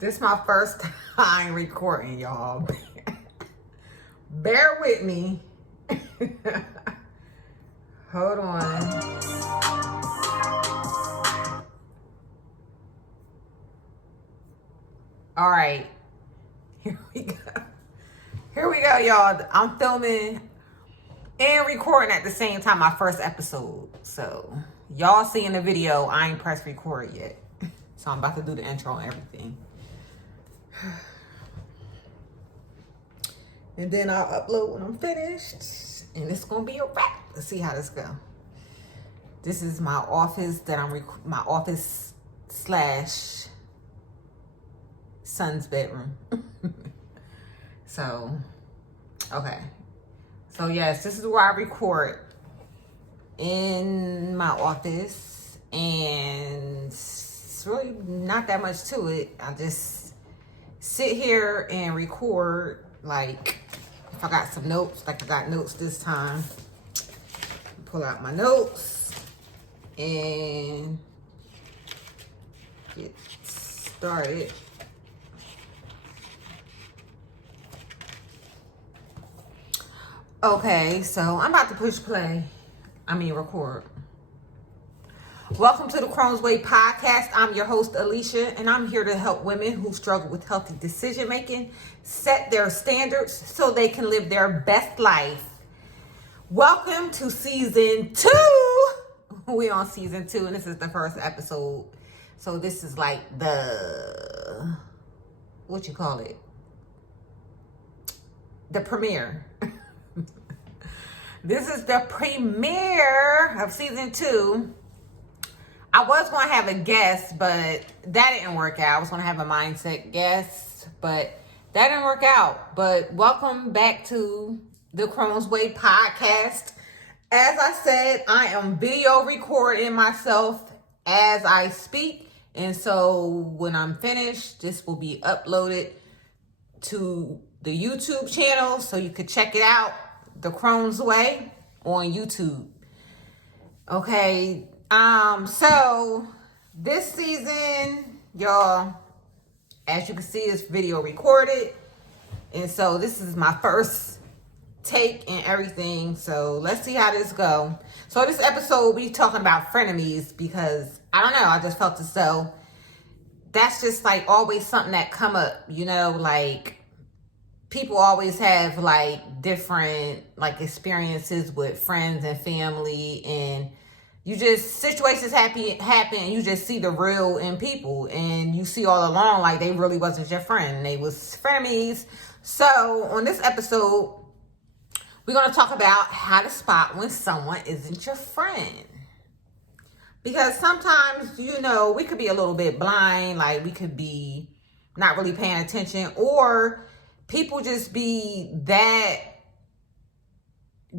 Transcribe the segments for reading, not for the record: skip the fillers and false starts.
This is my first time recording, y'all. Bear with me. Hold on. All right. Here we go. Here we go, y'all. I'm filming and recording at the same time, my first episode. So, y'all seeing the video, I ain't pressed record yet. So, I'm about to do the intro and everything. And then I'll upload when I'm finished. And it's going to be a wrap. Let's see how this go. This is my office that my office slash son's bedroom. So, okay. So, yes, this is where I record in my office. And it's really not that much to it. I just sit here and record. Like, if I got some notes, like I got notes this time, pull out my notes and get started. Okay, so I'm about to push play. Record. Welcome to the Cronez podcast. I'm your host, Alicia, and I'm here to help women who struggle with healthy decision making set their standards so they can live their best life. Welcome to season 2. We're on season 2, and this is the first episode. So this is like the, what you call it? The premiere. This is the premiere of season 2. I was going to have a guest, but that didn't work out. I was going to have a mindset guest, but that didn't work out. But welcome back to the Cronez podcast. As I said, I am video recording myself as I speak. And so when I'm finished, this will be uploaded to the YouTube channel so you could check it out, the Cronez Way on YouTube. Okay. So this season, y'all, as you can see, is video recorded. And so this is my first take and everything. So let's see how this go. So this episode, we talking about frenemies because I don't know, I just felt as though that's just like always something that come up, you know, like people always have like different like experiences with friends and family, and you just, situations happen and you just see the real in people, and you see all along like they really wasn't your friend. They was frenemies. So on this episode, we're going to talk about how to spot when someone isn't your friend. Because sometimes, you know, we could be a little bit blind, like we could be not really paying attention, or people just be that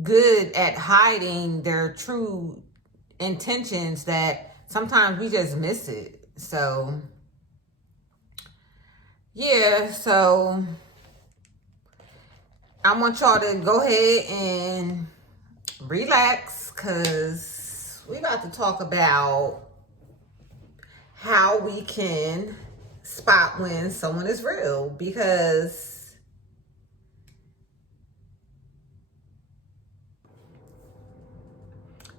good at hiding their true intentions that sometimes we just miss it. So yeah, so I want y'all to go ahead and relax, because we're about to talk about how we can spot when someone is real. Because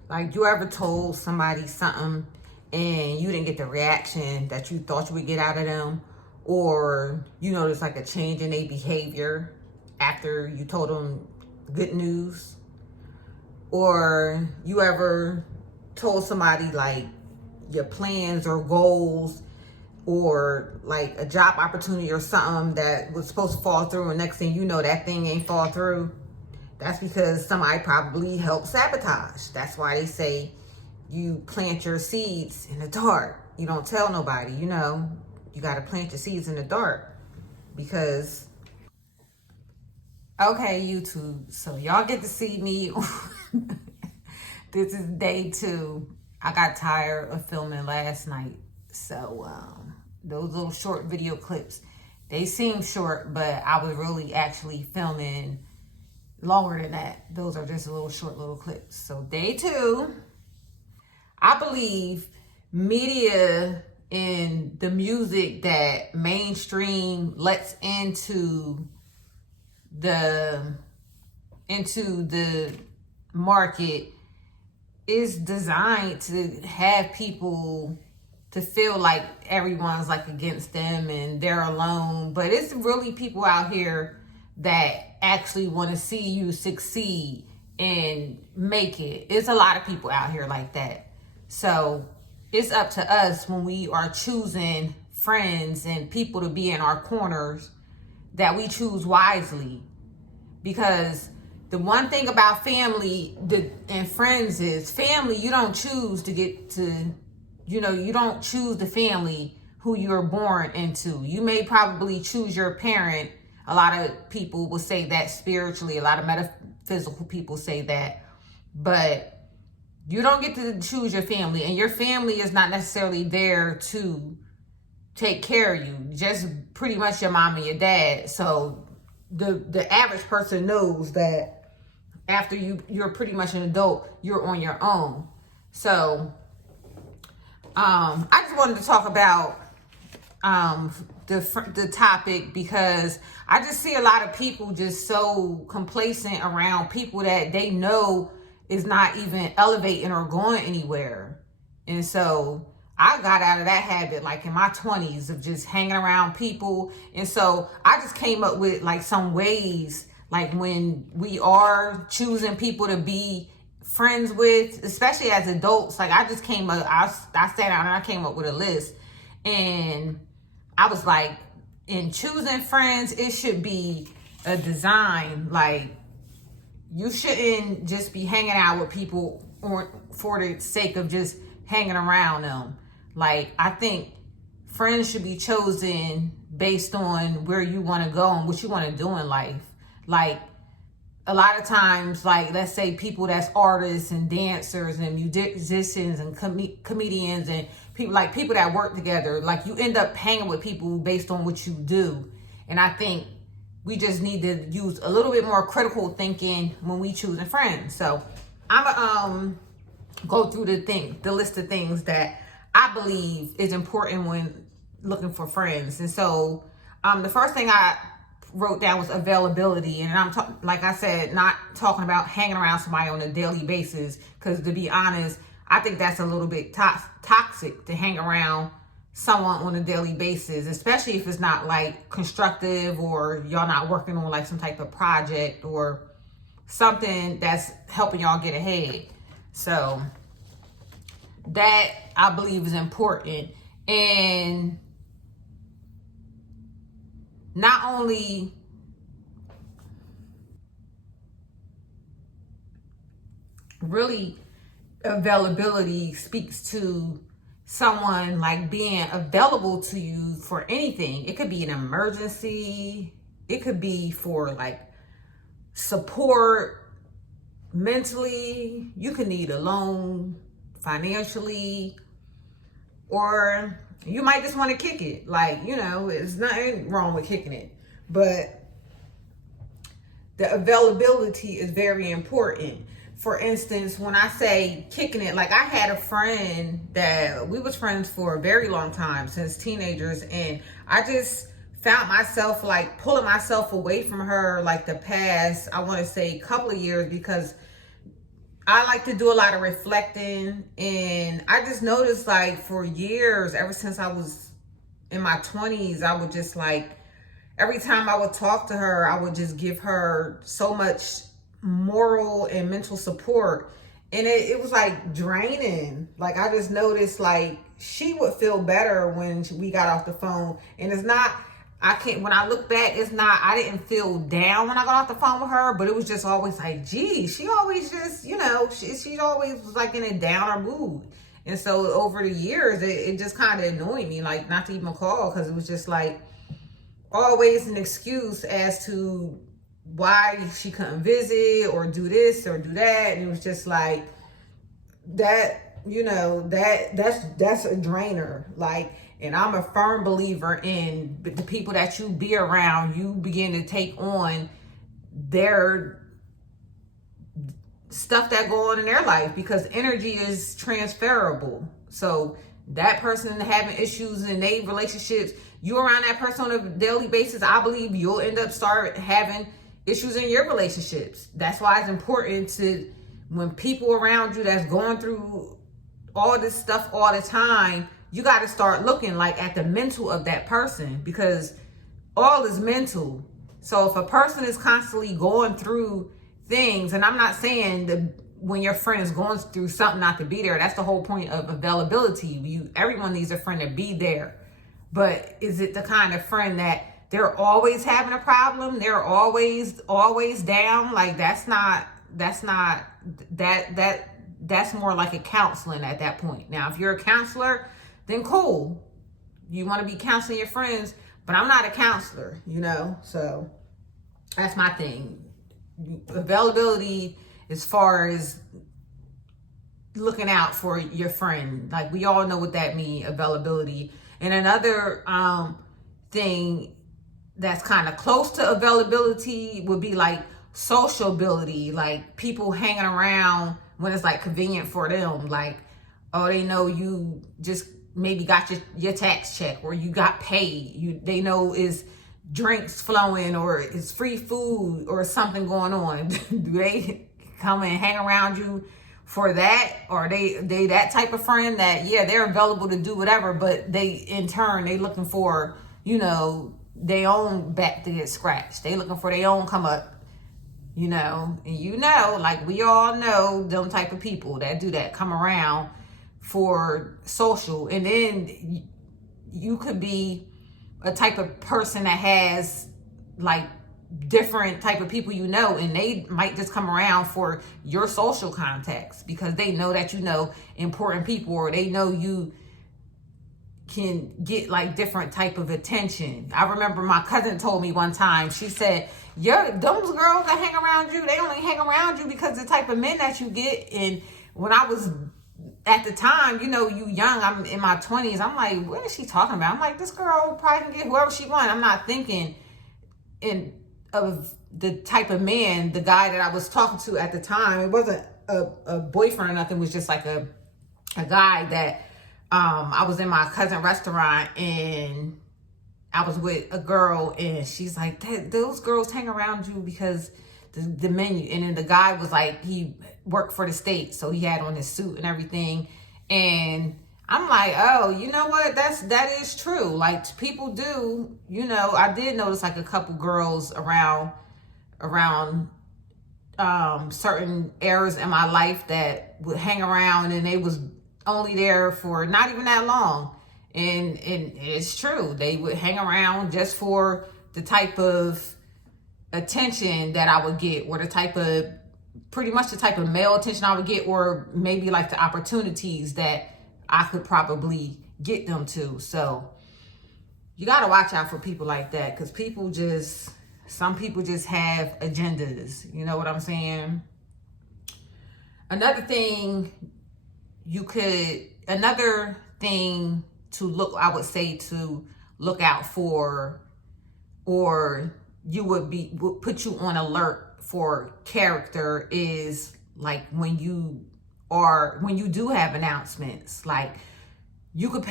like, you ever told somebody something and you didn't get the reaction that you thought you would get out of them? Or you notice like a change in their behavior after you told them good news? Or you ever told somebody like your plans or goals, or like a job opportunity or something that was supposed to fall through, and next thing you know, that thing ain't fall through? That's because somebody probably helped sabotage. That's why they say you plant your seeds in the dark. You don't tell nobody, you know. You got to plant your seeds in the dark. Because, okay, YouTube, so y'all get to see me. This is day 2. I got tired of filming last night. So, those little short video clips, they seem short, but I was really actually filming longer than that. Those are just short little clips. So day 2, I believe media in the music that mainstream lets into the market is designed to have people to feel like everyone's like against them and they're alone. But it's really people out here that actually want to see you succeed and make it. It's a lot of people out here like that. So it's up to us when we are choosing friends and people to be in our corners that we choose wisely. Because the one thing about family and friends is family, you don't choose to get to, you don't choose the family who you're born into. You may probably choose your parent. A lot of people will say that spiritually. A lot of metaphysical people say that. But you don't get to choose your family. And your family is not necessarily there to take care of you. Just pretty much your mom and your dad. So the average person knows that after you're pretty much an adult, you're on your own. So I just wanted to talk about the topic because I just see a lot of people just so complacent around people that they know is not even elevating or going anywhere. And so I got out of that habit like in my 20s of just hanging around people. And so I just came up with like some ways, like when we are choosing people to be friends with, especially as adults, like I just came up, I sat down and I came up with a list. And I was like, in choosing friends, it should be a design. Like, you shouldn't just be hanging out with people for the sake of just hanging around them. Like, I think friends should be chosen based on where you want to go and what you want to do in life. Like, a lot of times, like, let's say people that's artists and dancers and musicians and comedians and people that work together, like, you end up hanging with people based on what you do. And I think we just need to use a little bit more critical thinking when we choosing friends. So I'm gonna go through the list of things that I believe is important when looking for friends. And so the first thing I wrote down was availability. And I'm like I said, not talking about hanging around somebody on a daily basis, because to be honest, I think that's a little bit toxic to hang around someone on a daily basis, especially if it's not like constructive or y'all not working on like some type of project or something that's helping y'all get ahead. So that I believe is important. And not only really availability speaks to someone like being available to you for anything. It could be an emergency. It could be for like support mentally. You could need a loan financially, or you might just want to kick it. Like, it's nothing wrong with kicking it, but the availability is very important. For instance, when I say kicking it, like I had a friend that we was friends for a very long time, since teenagers, and I just found myself like pulling myself away from her like the past, I want to say, couple of years, because I like to do a lot of reflecting. And I just noticed, like, for years, ever since I was in my 20s, I would just like, every time I would talk to her, I would just give her so much moral and mental support. And it was like draining. Like, I just noticed like she would feel better when we got off the phone. And it's not, when I look back, it's not, I didn't feel down when I got off the phone with her, but it was just always like, gee, she always just, she always was like in a downer mood. And so over the years, it just kind of annoyed me, like, not to even call, because it was just like always an excuse as to why she couldn't visit or do this or do that. And it was just like that, that's a drainer. Like, and I'm a firm believer in the people that you be around, you begin to take on their stuff that go on in their life, because energy is transferable. So that person having issues in their relationships, you around that person on a daily basis, I believe you'll end up start having issues in your relationships. That's why it's important to, when people around you that's going through all this stuff all the time, you got to start looking like at the mental of that person, because all is mental. So if a person is constantly going through things, and I'm not saying that when your friend is going through something not to be there, that's the whole point of availability. Everyone needs a friend to be there. But is it the kind of friend that they're always having a problem, they're always down? Like that's more like a counseling at that point. Now, if you're a counselor, then cool. You want to be counseling your friends, but I'm not a counselor, so that's my thing. Availability as far as looking out for your friend. Like we all know what that means, availability. And another thing that's kind of close to availability would be like sociability, like people hanging around when it's like convenient for them. Like, oh, they know you just maybe got your tax check, or you got paid. They know is drinks flowing, or is free food, or something going on. Do they come and hang around you for that? Or they that type of friend that, yeah, they're available to do whatever, but they in turn they looking for their own back to get scratched. They looking for their own come up, and like we all know them type of people that do that, come around for social. And then you could be a type of person that has like different type of people, and they might just come around for your social contacts because they know that important people, or they know you can get like different type of attention. I remember my cousin told me one time, she said, those girls that hang around you, they only hang around you because the type of men that you get. And when I was at the time, you young, I'm in my 20s, I'm like, what is she talking about? I'm like, this girl probably can get whoever she wants. I'm not thinking of the type of man, the guy that I was talking to at the time. It wasn't a boyfriend or nothing. It was just like a guy that I was in my cousin's restaurant, and I was with a girl, and she's like, those girls hang around you because the menu. And then the guy was like, he worked for the state, so he had on his suit and everything. And I'm like, oh, you know what? That is true. Like people do, I did notice like a couple girls around certain eras in my life that would hang around, and they was only there for not even that long. And it's true. They would hang around just for the type of attention that I would get, or pretty much the type of male attention I would get, or maybe like the opportunities that I could probably get them to. So you got to watch out for people like that, because some people just have agendas. You know what I'm saying? Another thing I would say to look out for, or would put you on alert for character, is like when you do have announcements. Like you could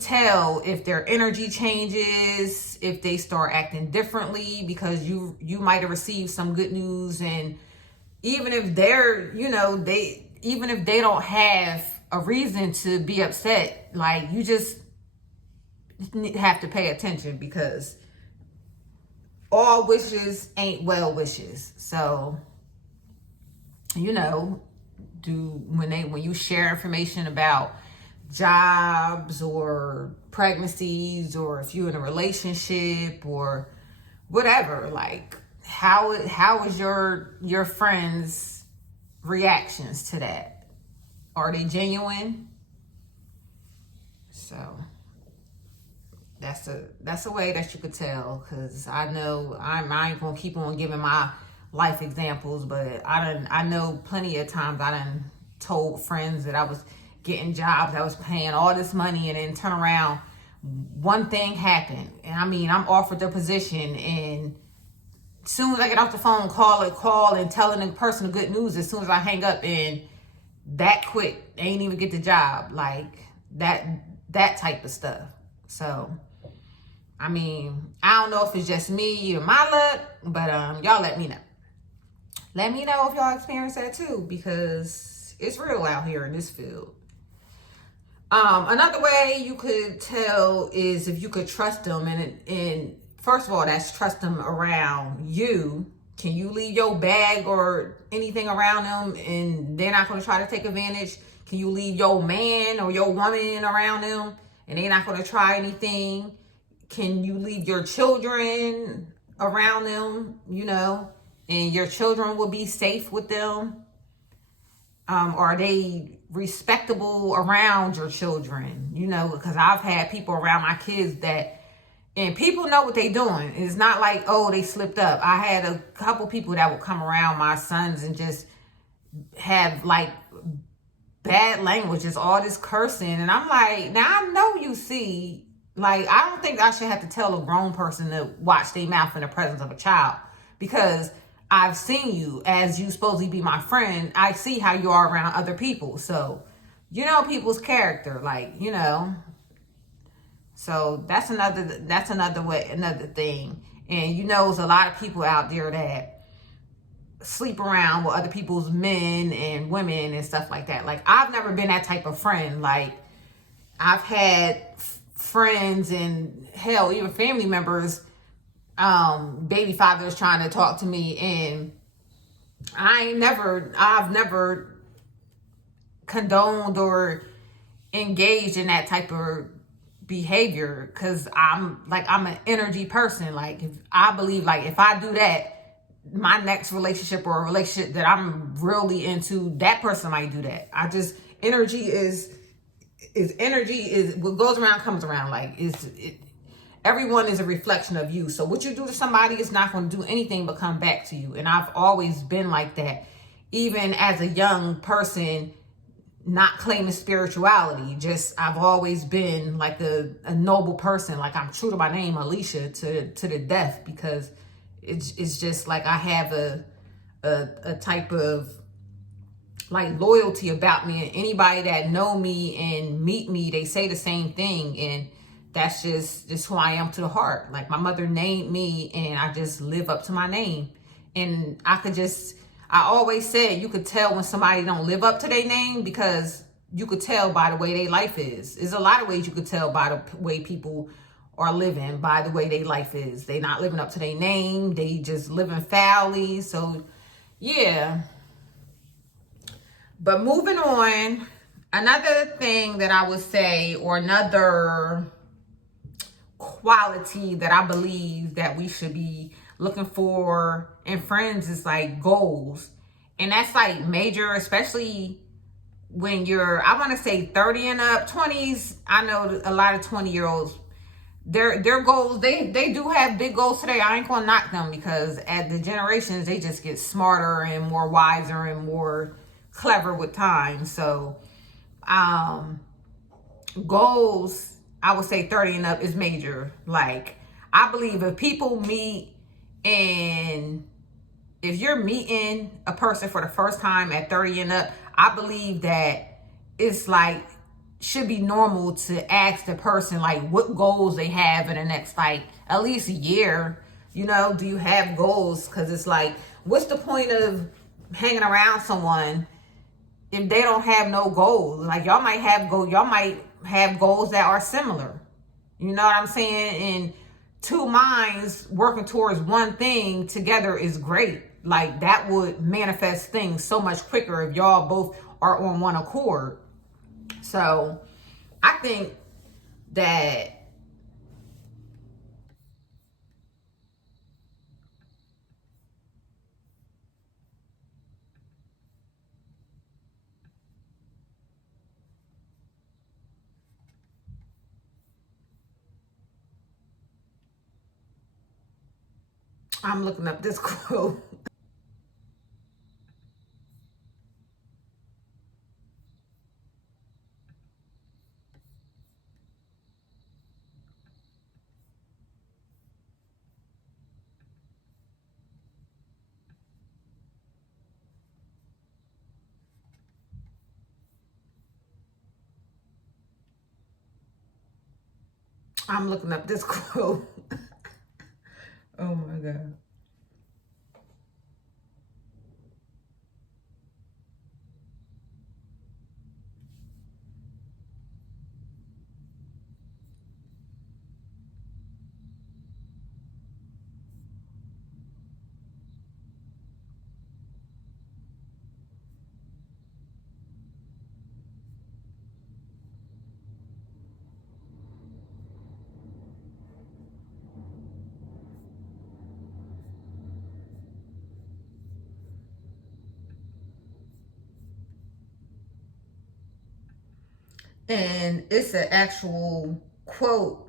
tell if their energy changes, if they start acting differently, because you might have received some good news. And even if even if they don't have a reason to be upset, like you just have to pay attention, because all wishes ain't well wishes. So, when you share information about jobs or pregnancies, or if you're in a relationship or whatever, like how is your friends' reactions to that? Are they genuine? So that's a way that you could tell, because I know I ain't gonna keep on giving my life examples, but I know plenty of times I done told friends that I was getting jobs, I was paying all this money, and then turn around, one thing happened, and I'm offered the position, and as soon as I get off the phone, call and telling the person the good news, as soon as I hang up, and that quick, they ain't even get the job. Like, that that type of stuff. So I mean, I don't know if it's just me or my luck, but y'all let me know. Let me know if y'all experience that too, because it's real out here in this field. Another way you could tell is if you could trust them, and first of all, that's trust them around you. Can you leave your bag or anything around them, and they're not going to try to take advantage? Can you leave your man or your woman around them, and they're not going to try anything? Can you leave your children around them, and your children will be safe with them? Are they respectable around your children? Because I've had people around my kids and people know what they're doing. It's not like, oh, they slipped up. I had a couple people that would come around my sons and just have like bad languages, all this cursing. And I'm like, now I know you see, like, I don't think I should have to tell a grown person to watch their mouth in the presence of a child, because I've seen you as you supposedly be my friend. I see how you are around other people. So, people's character, so that's another thing. And there's a lot of people out there that sleep around with other people's men and women and stuff like that. Like, I've never been that type of friend. Like, I've had friends and hell, even family members, baby fathers trying to talk to me, and I've never condoned or engaged in that type of behavior, because I'm an energy person. Like, if I believe, like, if I do that, my next relationship or a relationship that I'm really into, that person might do that. Energy is what goes around comes around. Like, everyone is a reflection of you. So what you do to somebody is not going to do anything but come back to you. And I've always been like that, even as a young person, not claiming spirituality. Just, I've always been like a noble person. Like, I'm true to my name, Alicia, to the death, because it's just like I have a type of like loyalty about me, and anybody that know me and meet me, they say the same thing. And that's just who I am to the heart. Like, my mother named me, and I just live up to my name. And I always said, you could tell when somebody don't live up to their name, because you could tell by the way their life is. There's a lot of ways you could tell by the way people are living, by the way their life is. They not living up to their name. They just living foully. So, yeah. But moving on, another thing that I would say, or another quality that I believe that we should be looking for in friends, is like goals. And that's like major, especially when you're, I want to say 30 and up. 20s, I know a lot of 20-year-olds, their goals, they do have big goals today. I ain't gonna knock them, because as the generations, they just get smarter and more wiser and more clever with time. So goals, I would say 30 and up is major. Like, I believe if people meet, and if you're meeting a person for the first time at 30 and up, I believe that it's like, should be normal to ask the person like what goals they have in the next, like, at least a year. Do you have goals? Because it's like, what's the point of hanging around someone if they don't have no goals? Like, y'all might have goals that are similar. You know what I'm saying? And two minds working towards one thing together is great. Like, that would manifest things so much quicker if y'all both are on one accord. So I think that I'm looking up this quote. I'm looking up this quote. Oh my God. And it's an actual quote,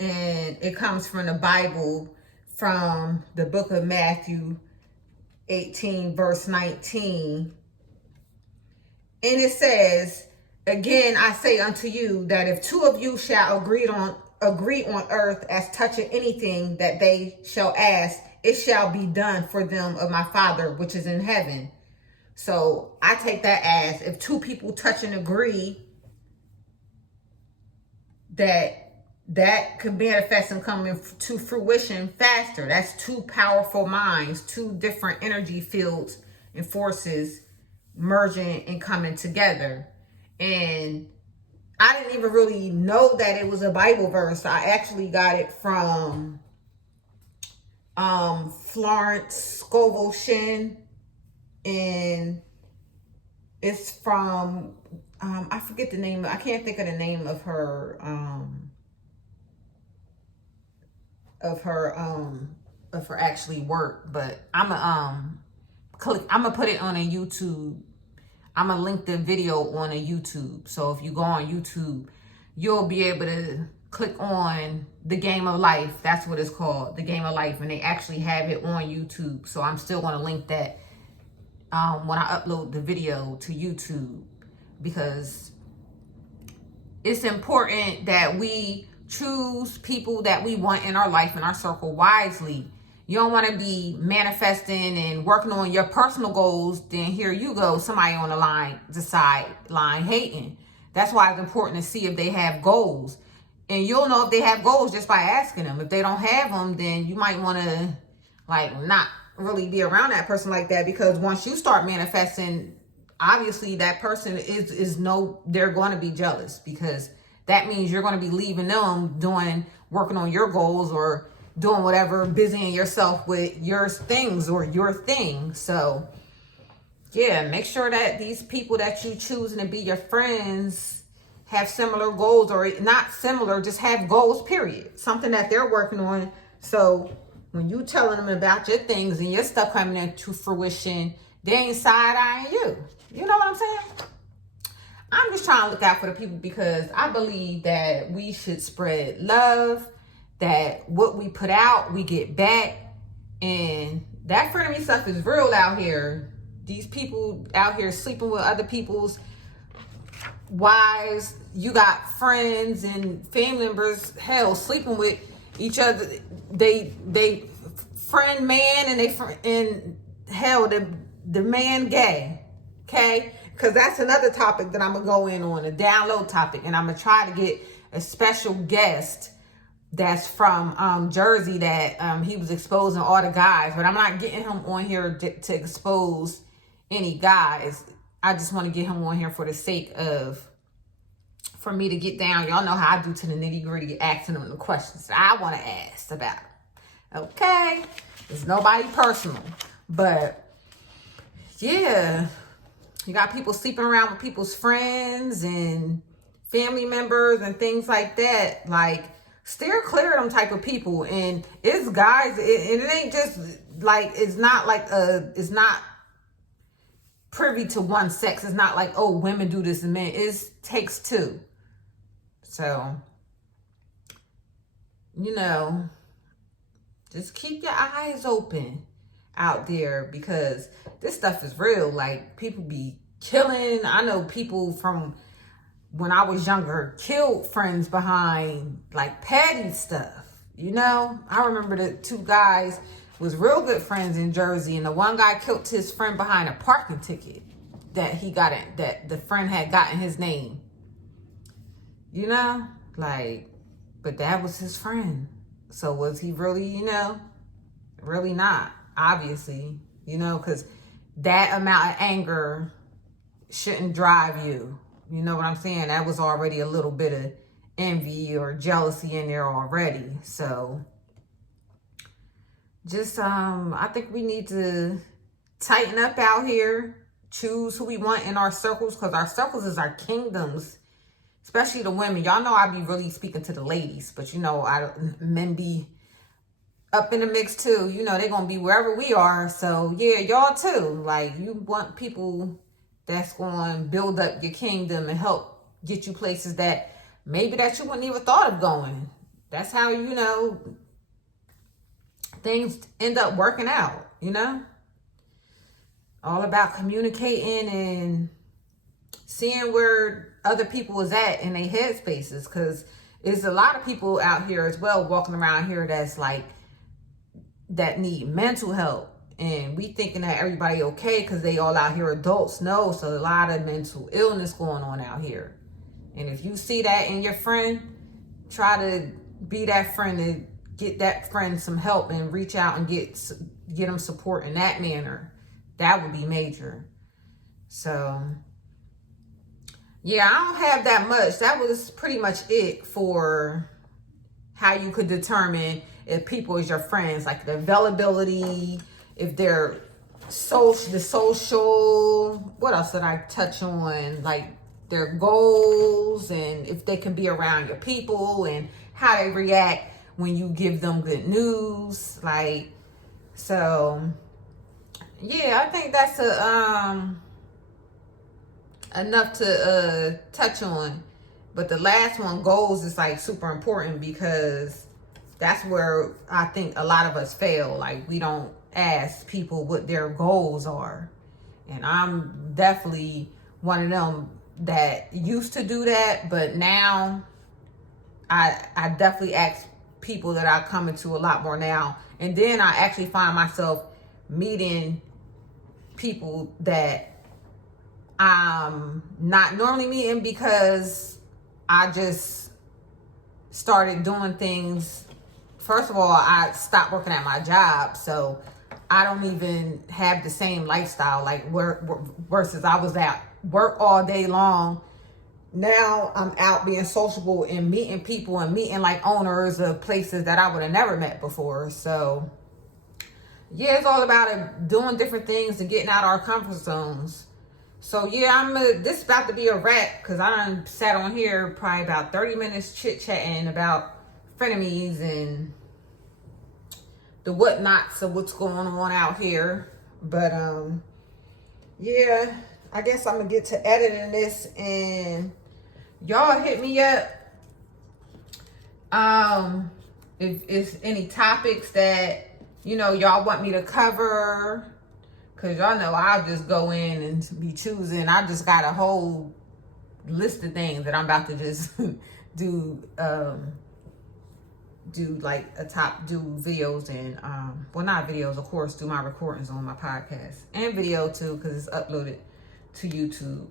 and it comes from the Bible, from the book of Matthew 18 verse 19. And it says, again, I say unto you that if two of you shall agree on earth as touching anything that they shall ask, it shall be done for them of my Father which is in heaven. So I take that as, if two people touch and agree, that could manifest and come into fruition faster. That's two powerful minds, two different energy fields and forces merging and coming together. And I didn't even really know that it was a Bible verse. I actually got it from Florence Scovel Shin, and it's from I forget the name. I can't think of the name of her actually work, but I'm gonna put it on a YouTube. I'm gonna link the video on a YouTube. So if you go on YouTube, you'll be able to click on The Game of Life. That's what it's called, The Game of Life, and they actually have it on YouTube. So I'm still gonna link that when I upload the video to YouTube, because it's important that we choose people that we want in our life, in our circle, wisely. You don't want to be manifesting and working on your personal goals, then here you go, somebody on the sideline hating. That's why it's important to see if they have goals. And you'll know if they have goals just by asking them. If they don't have them, then you might want to not really be around that person like that, because once you start manifesting, obviously that person they're going to be jealous, because that means you're going to be leaving them working on your goals or doing whatever, busying yourself with your things or your thing. So yeah, make sure that these people that you choosing to be your friends have similar goals, or not similar, just have goals, period. Something that they're working on. So when you telling them about your things and your stuff coming into fruition, they ain't side-eyeing you. You know what I'm saying? I'm just trying to look out for the people, because I believe that we should spread love, that what we put out, we get back. And that frenemy stuff is real out here. These people out here sleeping with other people's wives. You got friends and family members, hell, sleeping with each other. They friend man, and hell, the man gay. Okay? Because that's another topic that I'm going to go in on, a download topic. And I'm going to try to get a special guest that's from Jersey, that he was exposing all the guys. But I'm not getting him on here to expose any guys. I just want to get him on here for the sake of, for me to get down. Y'all know how I do to the nitty gritty, asking them the questions I want to ask about. Okay? It's nobody personal. But yeah, you got people sleeping around with people's friends and family members and things like that. Like, steer clear of them type of people. And it's guys, it ain't just it's not privy to one sex. It's not like, oh, women do this and men. It takes two. So, just keep your eyes open out there, because this stuff is real. Like, people be killing. I know people from when I was younger killed friends behind petty stuff. I remember the two guys was real good friends in Jersey, and the one guy killed his friend behind a parking ticket that he got that the friend had gotten his name. But that was his friend. So was he really, really not, obviously, because that amount of anger shouldn't drive you. You know what I'm saying? That was already a little bit of envy or jealousy in there already. So just, I think we need to tighten up out here, choose who we want in our circles, because our circles is our kingdoms, especially the women. Y'all know I be really speaking to the ladies, but men be up in the mix too. They're going to be wherever we are. So yeah, y'all too. Like, you want people that's going to build up your kingdom and help get you places that maybe that you wouldn't even thought of going. That's how, things end up working out, all about communicating and seeing where other people is at in their headspaces, because there's a lot of people out here as well walking around here that's like, that need mental help, and we thinking that everybody okay because they all out here adults. No, so a lot of mental illness going on out here. And if you see that in your friend, try to be that friend to get that friend some help and reach out and get them support in that manner. That would be major. So yeah, I don't have that much. That was pretty much it for how you could determine if people is your friends, like the availability, if they're the social, what else did I touch on? Like their goals, and if they can be around your people and how they react when you give them good news. Like, so yeah, I think that's enough to touch on. But the last one, goals, is like super important, because that's where I think a lot of us fail. Like, we don't ask people what their goals are. And I'm definitely one of them that used to do that, but now I definitely ask people that I come into a lot more now. And then I actually find myself meeting people that I'm not normally meeting, because I just started doing things. First of all, I stopped working at my job, so I don't even have the same lifestyle like versus I was at work all day long. Now I'm out being sociable and meeting people and meeting like owners of places that I would have never met before. So yeah, it's all about doing different things and getting out of our comfort zones. So yeah, this is about to be a wrap, because I done sat on here probably about 30 minutes chit-chatting about frenemies and the whatnots of what's going on out here. But yeah, I guess I'm gonna get to editing this, and y'all hit me up if it's any topics that y'all want me to cover, because y'all know I'll just go in and be choosing. I just got a whole list of things that I'm about to just do like do videos and well, not videos, of course, do my recordings on my podcast, and video too, because it's uploaded to YouTube.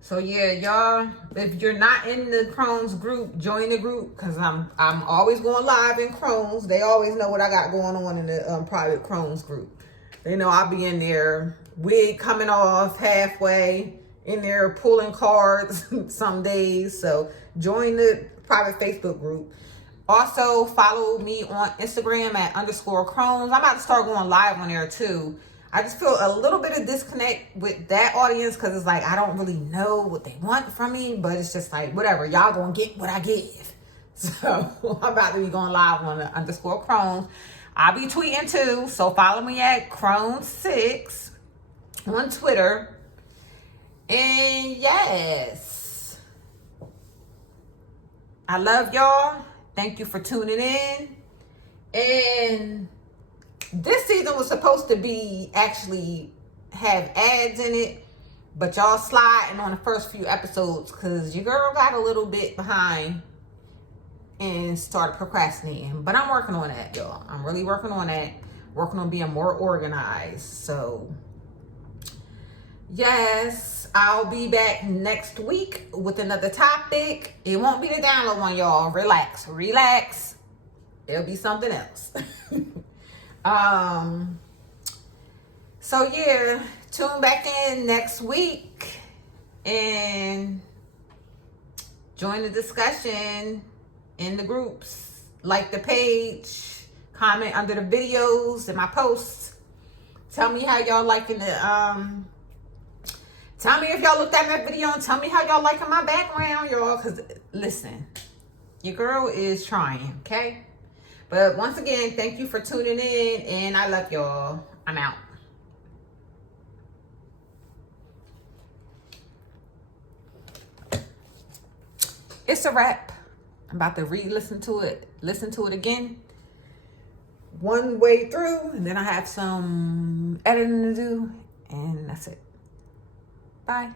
So yeah, y'all, if you're not in the Cronez group, join the group, because I'm always going live in Cronez. They always know what I got going on in the private Cronez group. They know I'll be in there, wig coming off halfway, in there pulling cards some days. So join the private Facebook group. Also, follow me on Instagram at _Cronez. I'm about to start going live on there too. I just feel a little bit of disconnect with that audience, because it's like I don't really know what they want from me, but it's just like, whatever, y'all gonna get what I give. So I'm about to be going live on the _Cronez. I'll be tweeting too, so follow me at Cronez6 on Twitter. And yes, I love y'all. Thank you for tuning in. And this season was supposed to be actually have ads in it, but y'all sliding on the first few episodes because your girl got a little bit behind and started procrastinating. But I'm working on that, y'all. I'm really working on that. Working on being more organized. So Yes, I'll be back next week with another topic. It won't be the download one, y'all. Relax, relax. It'll be something else. So yeah, tune back in next week and join the discussion in the groups. Like the page, comment under the videos and my posts. Tell me how y'all liking the tell me if y'all looked at my video and tell me how y'all liking my background, y'all. Cause listen, your girl is trying, okay? But once again, thank you for tuning in and I love y'all. I'm out. It's a wrap. I'm about to re-listen to it, listen to it again. One way through, and then I have some editing to do, and that's it. Bye.